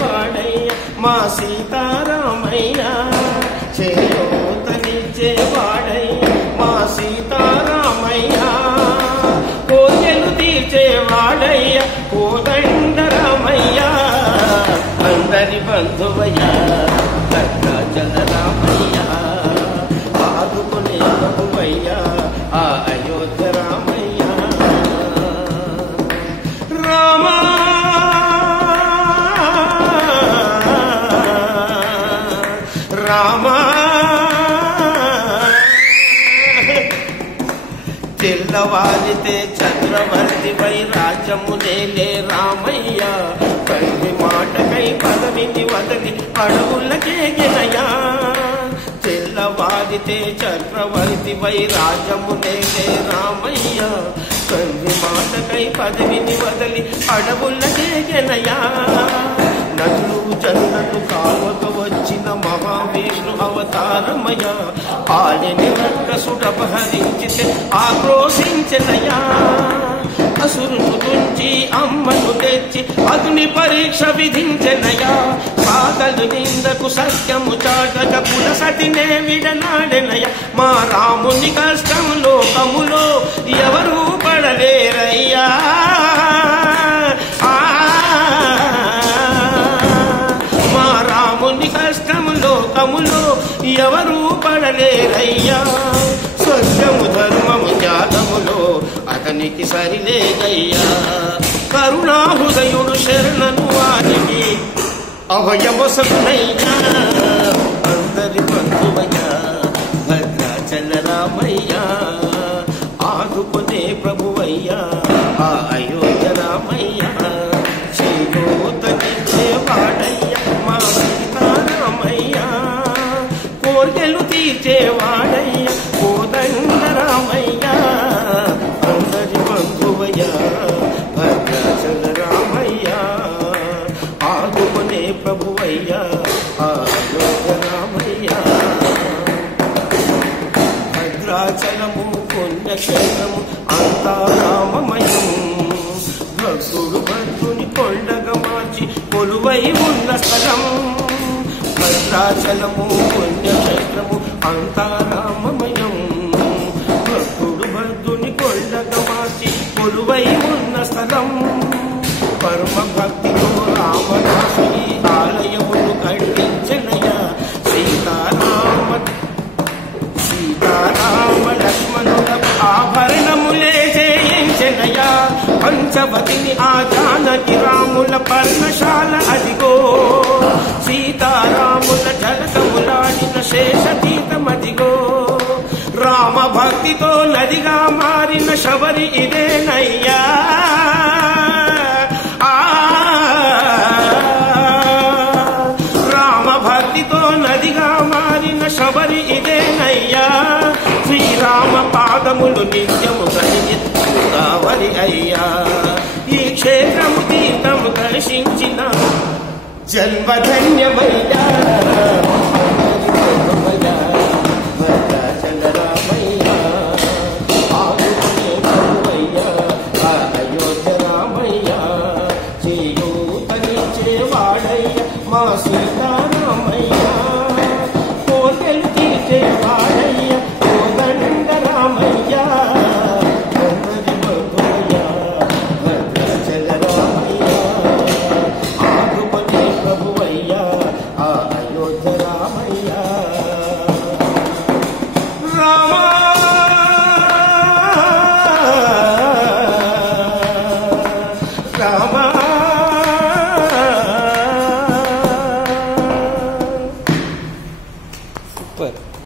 తీర్చేవాడయ్య మా సీతారామయ్య చేయూతనిచ్చేవాడయ్య మా సీతారామయ్య కోర్కెలు తీర్చేవాడయ్య కోదండరామయ్య అందరి బంధువయ్య భద్రాచల రామయ్య ఆదుకునే ప్రభువయ్య ఆ అయోధ్య రామయ్య రామా రామా తెల్లవారితే చక్రవర్తిపై రాజ్యమునేలే రామయ్య తండ్రి మాటకై పదవిని వదలి అడవులకేగినయా తెల్లవారితే చక్రవర్తిపై రాజ్యమునేలే రామయ్య తండ్రి మాటకై పదవిని వదలి అడవులకేగినయా నదులు జల్లను కావక వచ్చిన మహావిష్ణు అవతారమయ పాలిని రక్కసుడపహరించితే ఆక్రోశించనయా అసురును నుంచి అమ్మను తెచ్చి అగ్ని పరీక్ష విధించనయా సాగలు నిందకు సత్యము చాటక పులసతినే విడనాడెనయ మా రాముని కష్టం లోకములో ఎవరూ పడలేరయ్యా కష్టము లోకములో ఎవరూ పడలేరయ్యా సత్యము ధర్మము త్యాగములో అతనికి సరిలేదయ్యా కరుణాహృదయుడు శరణను వారికి అభయమొసగునయ్యా అందరి బంధువయ్యా భద్రాచల రామయ్య ఆదుకునే ప్రభువయ్యా ఆ అయోధ్య రామయ్య చేయూతనిచ్చేవాడయ్య మా సీతారామయ్య కోర్కెలు తీర్చేవాడయ్య కోదండరామయ్య అందరి బంధువయ్య భద్రాచల రామయ్య ఆదుకునే ప్రభువయ్య అయోధ్య రామయ్య భద్రాచలము పుణ్యక్షేత్రము అంతా రామమయం భక్తుడు భక్తుని కొండగా మార్చి కొలువై ఉన్న స్థలం భద్రాచలము పుణ్యక్షేత్రము అంతా రామమయం భక్తుడు భక్తుని కొండగా మార్చి కొలువై ఉన్న స్థలం పరమ భక్తితో రామదాసుని ఆలయమును కట్టించనయ సీతారామ లక్ష్మణుల ఆభరణములే చేయించనయా పంచవతిని ఆ జానకి రాముల పర్ణశాల అదిగో సీతారాముల జలకములాడిన శేషతీతమదిగో రామ భక్తితో నదిగా మారిన శబరి ఇదేనయ్యా రామ భక్తితో నదిగా మారిన శబరి ఇదేనయ్యా శ్రీరామ పాదములు నిత్యము కలిగి గోదావరి అయ్యా ఈ క్షేత్రము తీర్థము దర్శించిన జన్మధన్యమయ్యా భద్రాచల రామయ్య ఆదుకునే ప్రభువయ్య ఆ అయోధ్య రామయ్య చేయూతనిచ్చేవాడయ్య మా సీతారామయ్య కోర్కెలు తీర్చేవాడయ్య కోదండరామయ్య అందరి బంధువయ్య భద్రాచల రామయ్య ఆదుకునే ప్రభువయ్య ఆ అయోధ్య